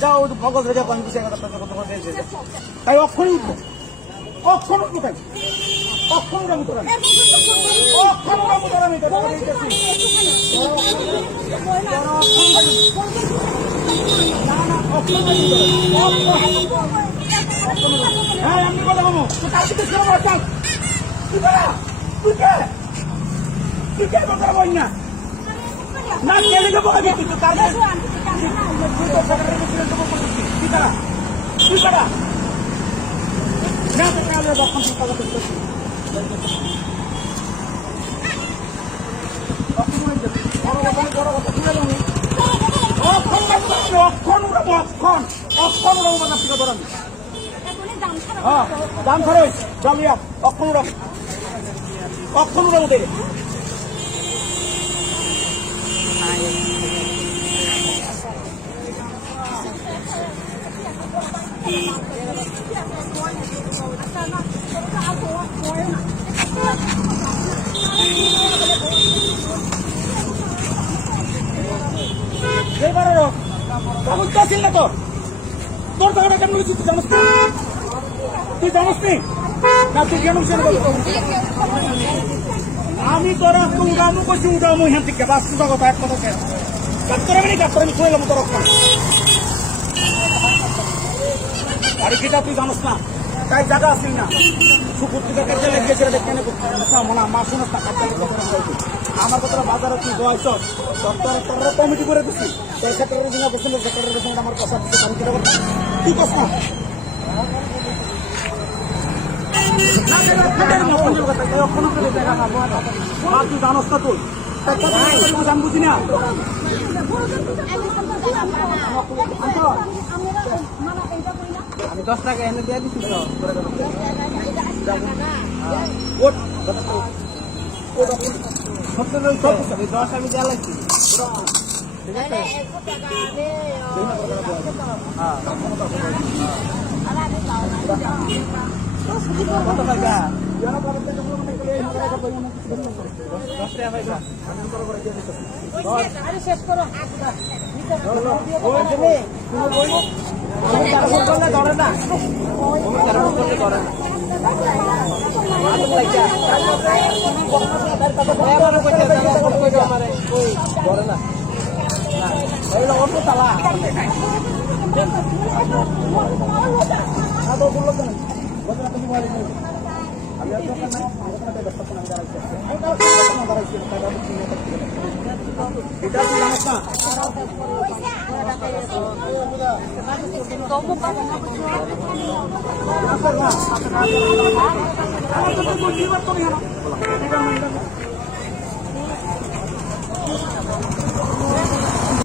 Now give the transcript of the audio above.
যাও ভগত রেখে পান তাই অক্ষণই উঠবো অক্ষণ উঠবো তাই অক্ষণ উঠাবো তোরা অক্ষণ উঠাবো তোরা হ্যাঁ আমি কথা বলবো তুই কে কথা বল না না কেলে দেবো তার দাম খরচ জামিয়া অক্ষণ উড়াবো অক্ষণ উড়াবো দেবে ছিল না তো তোর টাকাটা কেমন তুই জানিস তুই জানিস নি না তুই কেন আমি তোরা উড়ামু কইছি উড়ামু হ্যাঁ ঠিক বাস্তব কথা এক কথা কাজ করে আমি কাজ করে আমি শুনলাম তোর আরে কিটা তুই জানিস না তাই জায়গা আসিল না সুপুর থেকে জেলে গেছে কেন মনে মা শুনস না আমার কথা বাজারে তুই বয়স তোর কমিটি করে দিচ্ছি সেক্রেটারি জিনিস পছন্দ সেক্রেটারি সঙ্গে আমার কথা দিচ্ছে আমি কিটা করছি তুই কস না তুই জানস না তুই আমি বুঝি না আমি 10 টাকা এনে দিয়ে দিচ্ছি তো 10 আমি দেওয়া লাগছি ঠিক আছে কত টাকা শেষ করো ধরে না অন্য তালা এটা